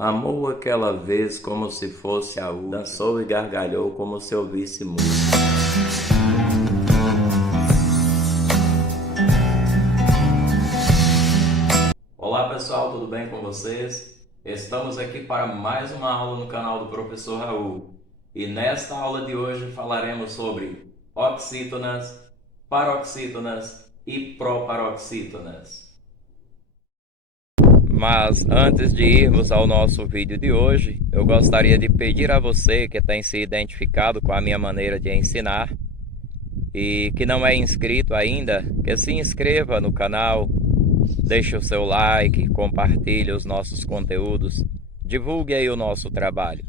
Amou aquela vez como se fosse a última, dançou e gargalhou como se ouvisse música. Olá pessoal, tudo bem com vocês? Estamos aqui para mais uma aula no canal do Professor Raul. E nesta aula de hoje falaremos sobre oxítonas, paroxítonas e proparoxítonas. Mas antes de irmos ao nosso vídeo de hoje, eu gostaria de pedir a você que tem se identificado com a minha maneira de ensinar e que não é inscrito ainda, que se inscreva no canal, deixe o seu like, compartilhe os nossos conteúdos, divulgue aí o nosso trabalho.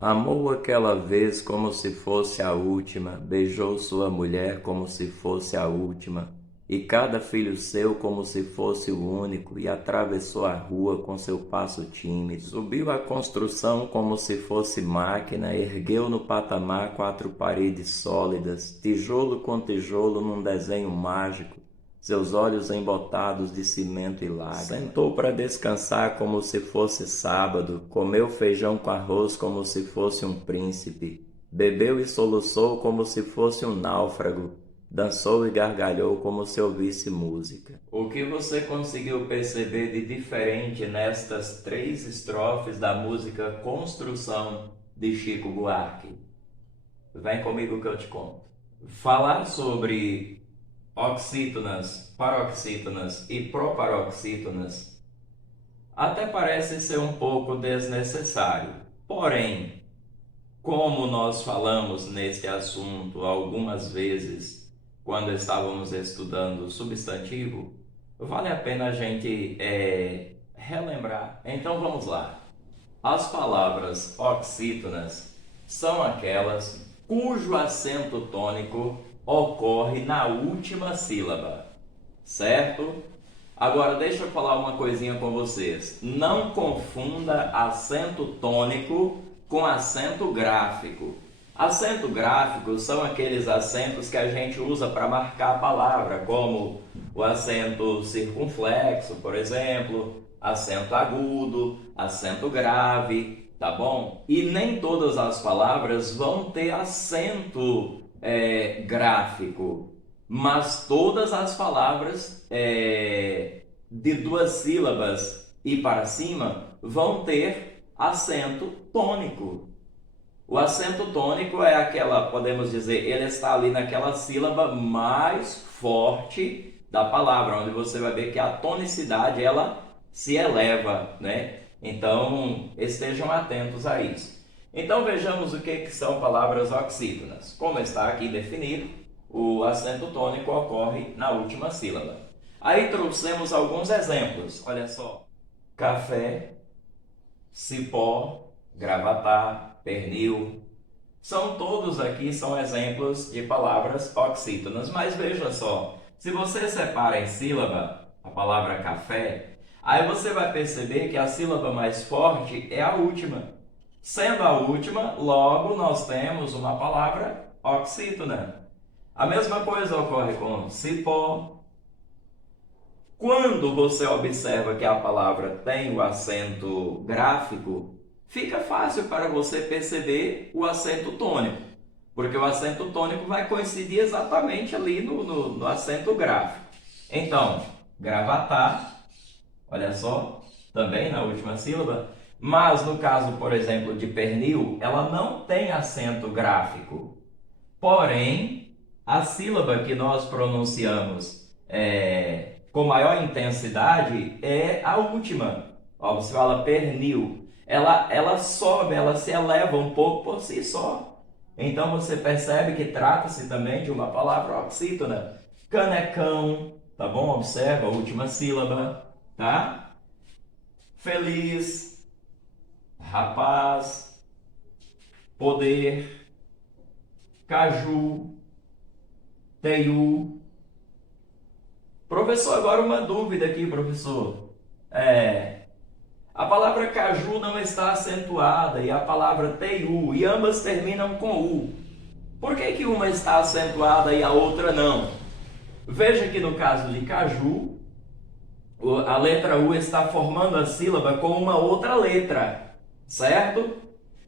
Amou aquela vez como se fosse a última, beijou sua mulher como se fosse a última, e cada filho seu como se fosse o único, e atravessou a rua com seu passo tímido, subiu a construção como se fosse máquina, ergueu no patamar 4 paredes sólidas, tijolo com tijolo num desenho mágico, seus olhos embotados de cimento e lágrimas. Sentou para descansar como se fosse sábado, comeu feijão com arroz como se fosse um príncipe, bebeu e soluçou como se fosse um náufrago, dançou e gargalhou como se ouvisse música. O que você conseguiu perceber de diferente nestas 3 estrofes da música Construção de Chico Buarque? Vem comigo que eu te conto. Falar sobre oxítonas, paroxítonas e proparoxítonas até parece ser um pouco desnecessário. Porém, como nós falamos neste assunto algumas vezes quando estávamos estudando o substantivo, vale a pena a gente relembrar. Então vamos lá. As palavras oxítonas são aquelas cujo acento tônico ocorre na última sílaba, certo? Agora deixa eu falar uma coisinha com vocês. Não confunda acento tônico com acento gráfico. Acento gráfico são aqueles acentos que a gente usa para marcar a palavra, como o acento circunflexo, por exemplo, acento agudo, acento grave, tá bom? E nem todas as palavras vão ter acento gráfico, mas todas as palavras de 2 sílabas e para cima vão ter acento tônico. O acento tônico é aquela, podemos dizer, ele está ali naquela sílaba mais forte da palavra, onde você vai ver que a tonicidade ela se eleva, né? Então, estejam atentos a isso. Então, vejamos o que são palavras oxítonas. Como está aqui definido, o acento tônico ocorre na última sílaba. Aí trouxemos alguns exemplos, olha só. Café, cipó, gravatar, pernil. São todos aqui, são exemplos de palavras oxítonas. Mas veja só, se você separa em sílaba a palavra café, aí você vai perceber que a sílaba mais forte é a última. Sendo a última, logo nós temos uma palavra oxítona. A mesma coisa ocorre com cipó. Quando você observa que a palavra tem o acento gráfico, fica fácil para você perceber o acento tônico, porque o acento tônico vai coincidir exatamente ali no acento gráfico. Então, gravatar, olha só, também na última sílaba, mas no caso, por exemplo, de pernil, ela não tem acento gráfico. Porém, a sílaba que nós pronunciamos com maior intensidade é a última. Ó, você fala pernil. Ela sobe, ela se eleva um pouco por si só. Então você percebe que trata-se também de uma palavra oxítona. Canecão, tá bom? Observa a última sílaba, tá? Feliz, rapaz, poder, caju, teiu. Professor, agora uma dúvida aqui, professor. A palavra caju não está acentuada e a palavra teiu, e ambas terminam com u. Por que uma está acentuada e a outra não? Veja que no caso de caju, a letra U está formando a sílaba com uma outra letra. certo?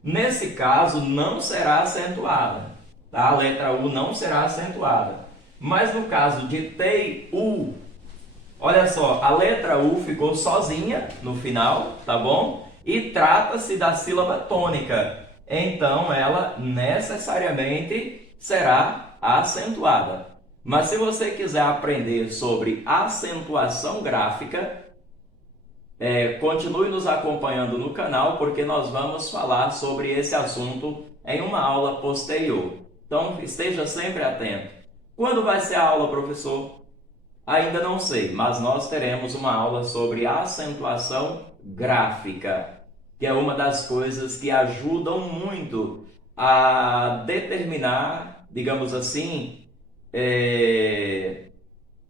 Nesse caso, não será acentuada, tá? A letra U não será acentuada. Mas no caso de T e U, olha só, a letra U ficou sozinha no final, tá bom? E trata-se da sílaba tônica. Então, ela necessariamente será acentuada. Mas se você quiser aprender sobre acentuação gráfica, continue nos acompanhando no canal, porque nós vamos falar sobre esse assunto em uma aula posterior. Então, esteja sempre atento. Quando vai ser a aula, professor? Ainda não sei, mas nós teremos uma aula sobre acentuação gráfica, que é uma das coisas que ajudam muito a determinar, digamos assim,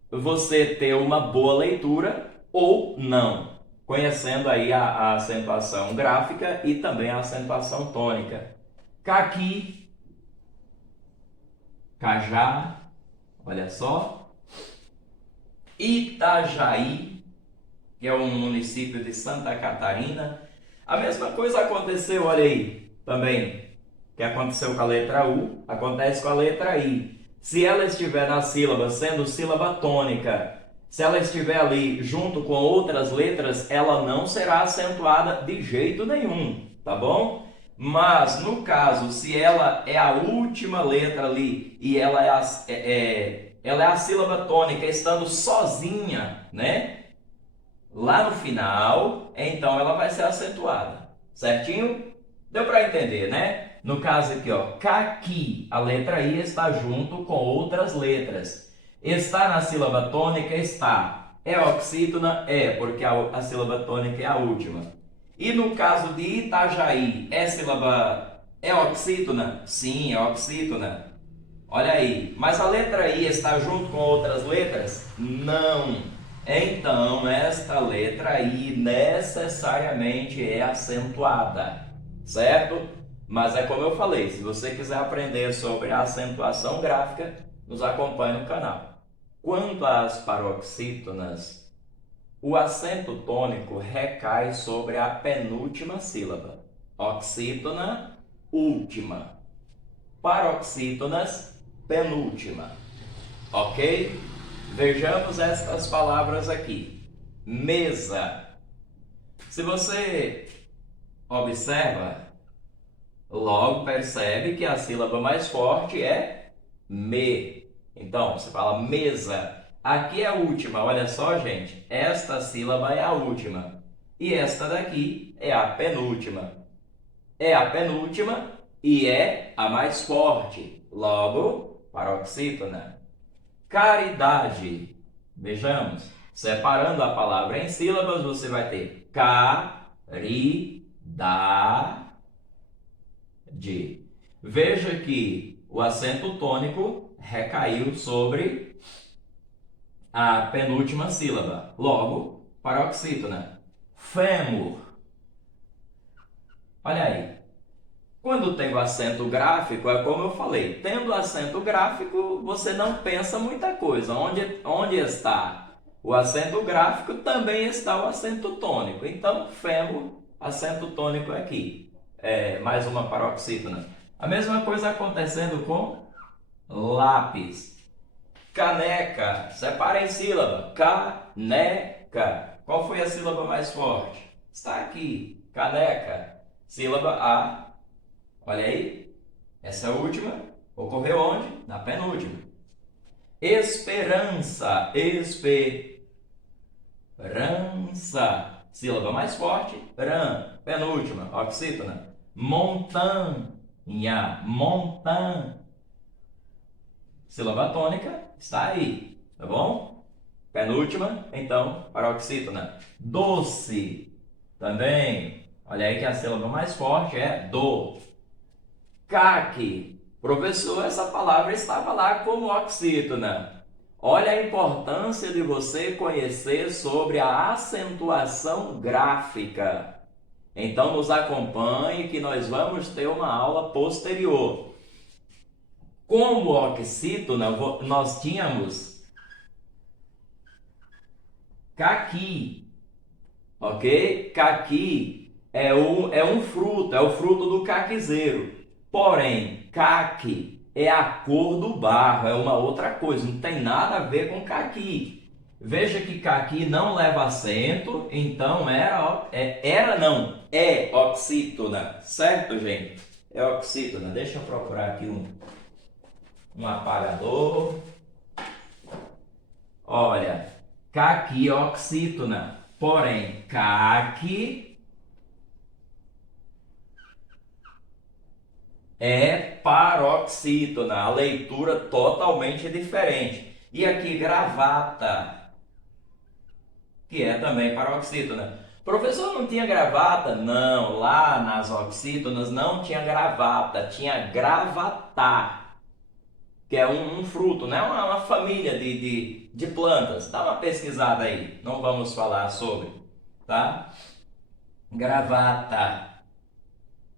você ter uma boa leitura ou não, conhecendo aí a acentuação gráfica e também a acentuação tônica. Caqui, Cajá, olha só. Itajaí, que é um município de Santa Catarina. A mesma coisa aconteceu, olha aí, também, que aconteceu com a letra U, acontece com a letra I. Se ela estiver na sílaba sendo sílaba tônica, se ela estiver ali junto com outras letras, ela não será acentuada de jeito nenhum, tá bom? Mas no caso, se ela é a última letra ali e ela é a sílaba tônica estando sozinha, né? Lá no final, então ela vai ser acentuada, certinho? Deu para entender, né? No caso aqui, ó, caqui, a letra I está junto com outras letras. Está na sílaba tônica? Está. É oxítona? É, porque a sílaba tônica é a última. E no caso de Itajaí, é oxítona? Sim, é oxítona. Olha aí, mas a letra I está junto com outras letras? Não. Então, esta letra I necessariamente é acentuada, certo? Mas é como eu falei, se você quiser aprender sobre a acentuação gráfica, nos acompanhe no canal. Quanto às paroxítonas, o acento tônico recai sobre a penúltima sílaba. Oxítona, última. Paroxítonas, penúltima. Ok? Vejamos estas palavras aqui. Mesa. Se você observa, logo percebe que a sílaba mais forte é me. Então, você fala mesa. Aqui é a última, olha só, gente. Esta sílaba é a última. E esta daqui é a penúltima. É a penúltima e é a mais forte. Logo, paroxítona. Caridade. Vejamos. Separando a palavra em sílabas, você vai ter caridade. Veja que o acento tônico recaiu sobre a penúltima sílaba. Logo, paroxítona. Fêmur. Olha aí. Quando tem o acento gráfico, é como eu falei, tendo acento gráfico, você não pensa muita coisa. Onde está o acento gráfico, também está o acento tônico. Então, fêmur, acento tônico aqui. Mais uma paroxítona. A mesma coisa acontecendo com lápis. Caneca, separa em sílaba. Caneca. Qual foi a sílaba mais forte? Está aqui. Caneca. Sílaba A. Olha aí. Essa última ocorreu onde? Na penúltima. Esperança. Esperança. Sílaba mais forte. Ran. Penúltima. Oxítona. Montanha. Montanha. Sílaba tônica está aí, tá bom? Penúltima, então, paroxítona. Doce, também. Olha aí que a sílaba mais forte é do. Caque. Professor, essa palavra estava lá como oxítona. Olha a importância de você conhecer sobre a acentuação gráfica. Então, nos acompanhe que nós vamos ter uma aula posterior. Como oxítona, nós tínhamos caqui, ok? Caqui. é um fruto, é o fruto do caquizeiro. Porém, caqui é a cor do barro, é uma outra coisa, não tem nada a ver com caqui. Veja que caqui não leva acento, então é oxítona, certo, gente? É oxítona. Deixa eu procurar aqui um apagador. Olha, caquioxítona. Porém, caqui é paroxítona. A leitura totalmente diferente. E aqui, gravata, que é também paroxítona. Professor, não tinha gravata? Não, lá nas oxítonas não tinha gravata, tinha gravatar, que é um fruto, né? Uma família de plantas. Dá uma pesquisada aí, não vamos falar sobre, tá? Gravata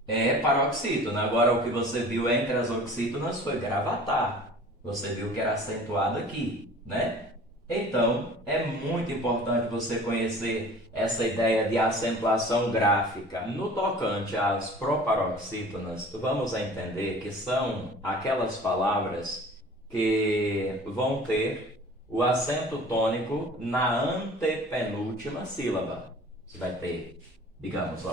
é paroxítona. Agora, o que você viu entre as oxítonas foi gravatar. Você viu que era acentuado aqui, né? Então, é muito importante você conhecer essa ideia de acentuação gráfica. No tocante às proparoxítonas, vamos entender que são aquelas palavras que vão ter o acento tônico na antepenúltima sílaba. Você vai ter, digamos,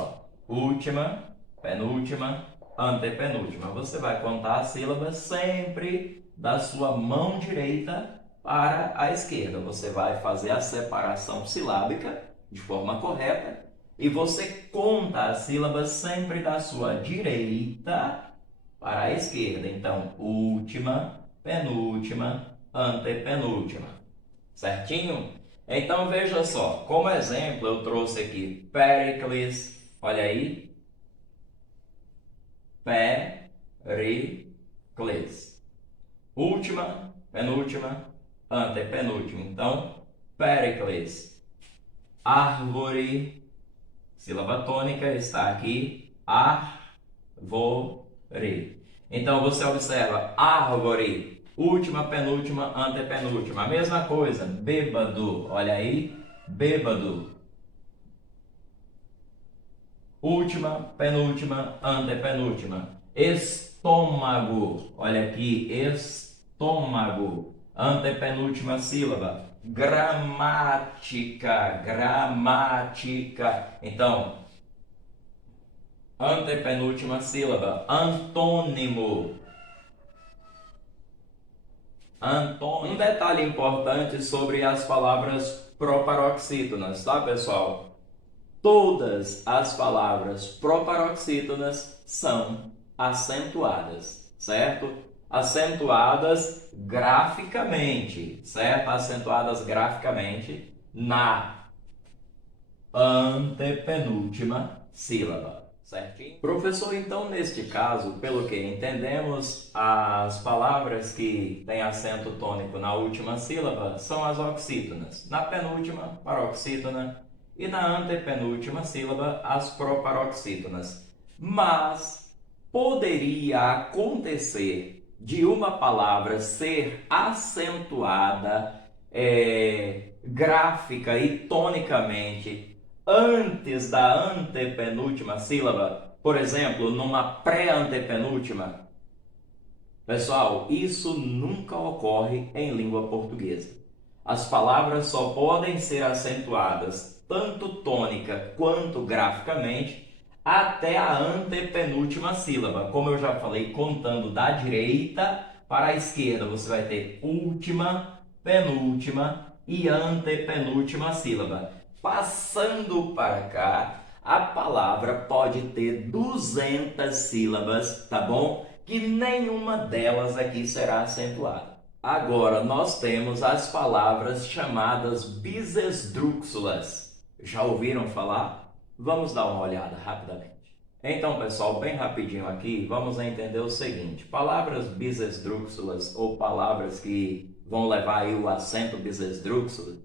última, penúltima, antepenúltima. Você vai contar as sílabas sempre da sua mão direita para a esquerda. Você vai fazer a separação silábica de forma correta e você conta as sílabas sempre da sua direita para a esquerda. Então, última, penúltima, antepenúltima. Certinho? Então, veja só. Como exemplo, eu trouxe aqui Pericles. Olha aí. Pericles. Última, penúltima, antepenúltima. Então, Pericles. Árvore, sílaba tônica, está aqui. Árvore. Então, você observa árvore, última, penúltima, antepenúltima. A mesma coisa, bêbado. Olha aí, bêbado. Última, penúltima, antepenúltima. Estômago. Olha aqui, estômago. Antepenúltima sílaba. Gramática, gramática. Então, antepenúltima sílaba. Antônimo. Antônimo. Um detalhe importante sobre as palavras proparoxítonas, tá, pessoal? Todas as palavras proparoxítonas são acentuadas, certo? Acentuadas graficamente, certo? Acentuadas graficamente na antepenúltima sílaba, certinho? Professor, então, neste caso, pelo que entendemos, as palavras que têm acento tônico na última sílaba são as oxítonas. Na penúltima, paroxítona, e na antepenúltima sílaba, as proparoxítonas. Mas poderia acontecer de uma palavra ser acentuada gráfica e tonicamente antes da antepenúltima sílaba, por exemplo, numa pré-antepenúltima. Pessoal, isso nunca ocorre em língua portuguesa. As palavras só podem ser acentuadas tanto tônica quanto graficamente até a antepenúltima sílaba. Como eu já falei, contando da direita para a esquerda, você vai ter última, penúltima e antepenúltima sílaba. Passando para cá, a palavra pode ter 200 sílabas, tá bom? Que nenhuma delas aqui será acentuada. Agora, nós temos as palavras chamadas bisesdrúxulas. Já ouviram falar? Vamos dar uma olhada rapidamente. Então, pessoal, bem rapidinho aqui, vamos entender o seguinte. Palavras bisesdrúxulas ou palavras que vão levar aí o acento bisesdrúxulo,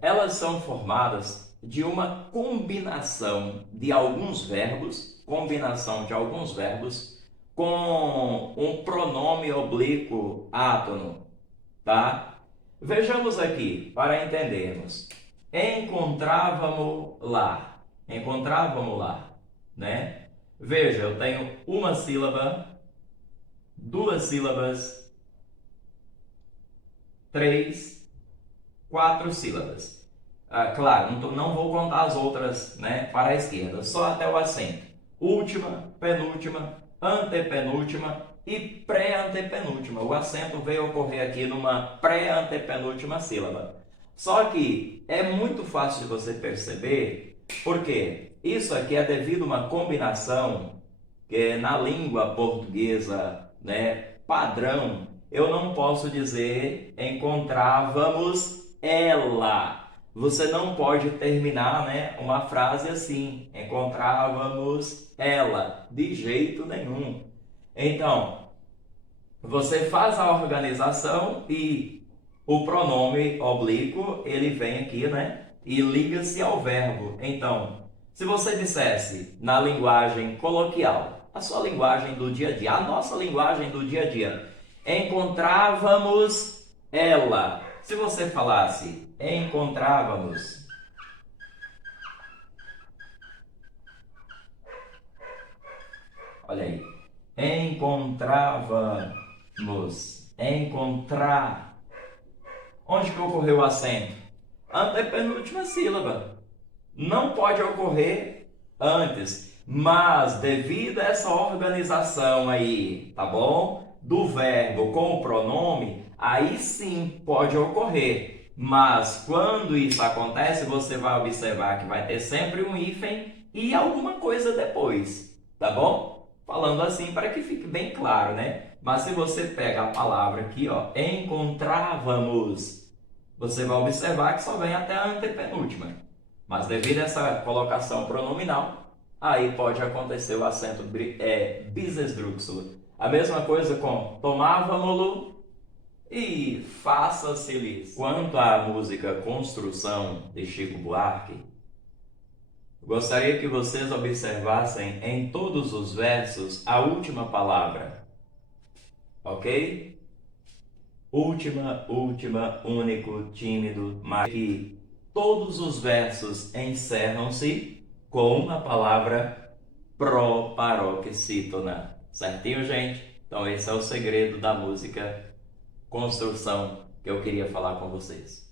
elas são formadas de uma combinação de alguns verbos, com um pronome oblíquo átono, tá? Vejamos aqui, para entendermos. Encontrávamos lá. Encontrar, vamos lá, né? Veja, eu tenho uma sílaba, duas sílabas, três, quatro sílabas. Claro, não vou contar as outras, né, para a esquerda, só até o acento. Última, penúltima, antepenúltima e pré-antepenúltima. O acento veio ocorrer aqui numa pré-antepenúltima sílaba. Só que é muito fácil de você perceber, porque isso aqui é devido a uma combinação que na língua portuguesa, né, padrão, eu não posso dizer encontrávamos ela. Você não pode terminar, né, uma frase assim, encontrávamos ela, de jeito nenhum. Então, você faz a organização e o pronome oblíquo, ele vem aqui, né? E liga-se ao verbo. Então, se você dissesse na linguagem coloquial, a sua linguagem do dia a dia, a nossa linguagem do dia a dia, encontrávamos ela. Se você falasse encontrávamos, olha aí, encontrávamos, encontrar. Onde que ocorreu o acento? Antepenúltima sílaba. Não pode ocorrer antes, mas devido a essa organização aí, tá bom? Do verbo com o pronome, aí sim pode ocorrer. Mas quando isso acontece, você vai observar que vai ter sempre um hífen e alguma coisa depois, tá bom? Falando assim para que fique bem claro, né? Mas se você pega a palavra aqui, ó, encontrávamos, você vai observar que só vem até a antepenúltima. Mas devido a essa colocação pronominal, aí pode acontecer o acento bisesdrúxulo. A mesma coisa com tomávamo-lo e faça-se-lhes. Quanto à música Construção de Chico Buarque, gostaria que vocês observassem em todos os versos a última palavra, ok? Última, última, único, tímido, mas que todos os versos encerram-se com a palavra proparoxítona. Certinho, gente? Então esse é o segredo da música Construção que eu queria falar com vocês.